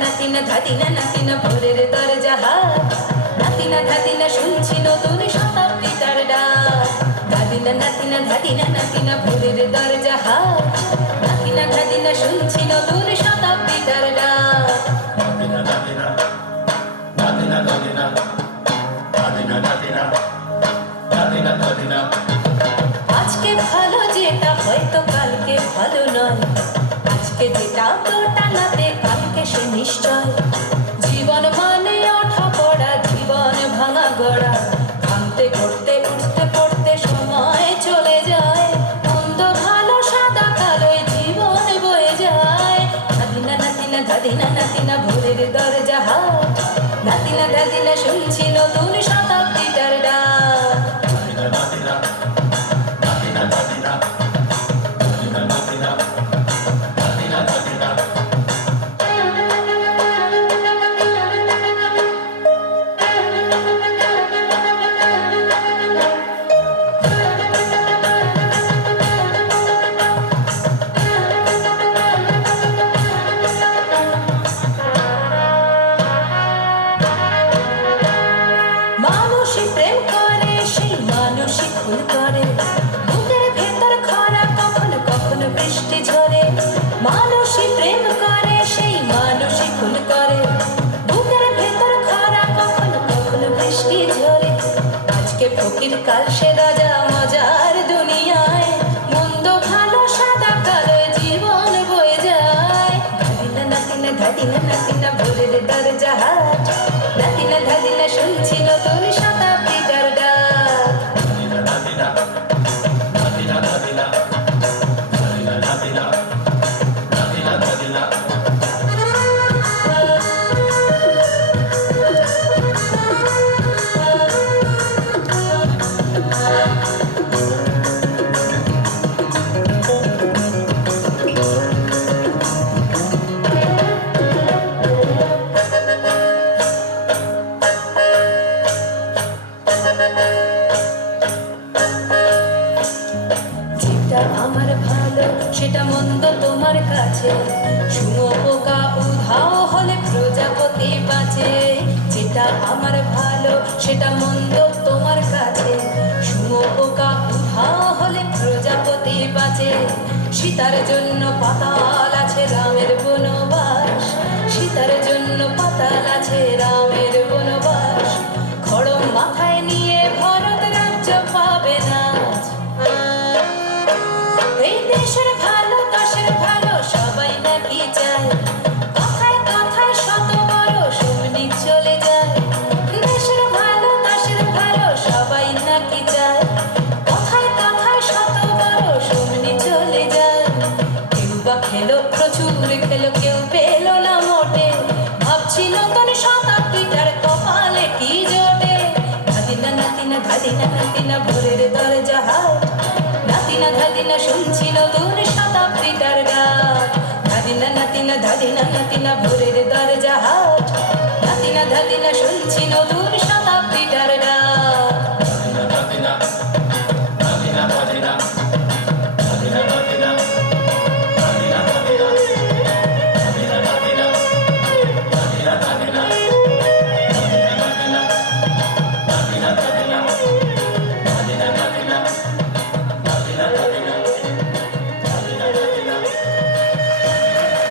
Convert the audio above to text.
নাতিনা ধাদিনা নাতিনা ভোরের দরজা হাত নাতিনা ধাদিনা শুনছি নতুন শতাব্দীটার ডাক দাদিনা নাতিনা ধাদিনা নাতিনা ভোরের দরজা হাত নাতিনা ধাদিনা শুনছি নতুন শতাব্দীটার ডাক আজকে ভালো যেটা হয়তো কালকে ভালো নয় আজকে যেটা দোটানাতে কালকে সে নিশ্চয় জীবন মানে ওঠা পড়া জীবন ভাঙা গড়া ভাঙতে ঘুরতে উঠতে পড়তে সময় চলে যায় মন্দ ভালো সাদা কালোয় জীবন বয়ে যায় নাতিনা নাতিনা ধাদিনা নাতিনা ভোরের দরজা হাত নাতিনা ধাদিনা শুনছি নতুন শতাব্দীটার ডাক মানুষই প্রেম করে সেই মানুষই খুন করে বুকের ভেতর খরা কখনো কখনো বৃষ্টি ঝরে মানুষই প্রেম করে সেই মানুষই খুন করে বুকের ভেতর খরা কখনো কখনো বৃষ্টি ঝরে আজকে ফকির কাল সে রাজা মজার দুনিয়ায় মন্দ ভালো সাদা কালো জীবন বয়ে যায় ধাদিনা নাতিনা ধাদিনা নাতিনা ভোরের দরজা হাত নাতিনা ধাদিনা শুনছি নতুন শতাব্দীটার ডাক যেটা আমার ভালো সেটা মন্দ তোমার কাছে শুঁয়োপোকা উধাও হলে প্রজাপতি বাঁচে যেটা আমার ভালো সেটা মন্দ তোমার কাছে শুঁয়োপোকা উধাও হলে প্রজাপতি বাঁচে সীতার জন্য পাতাল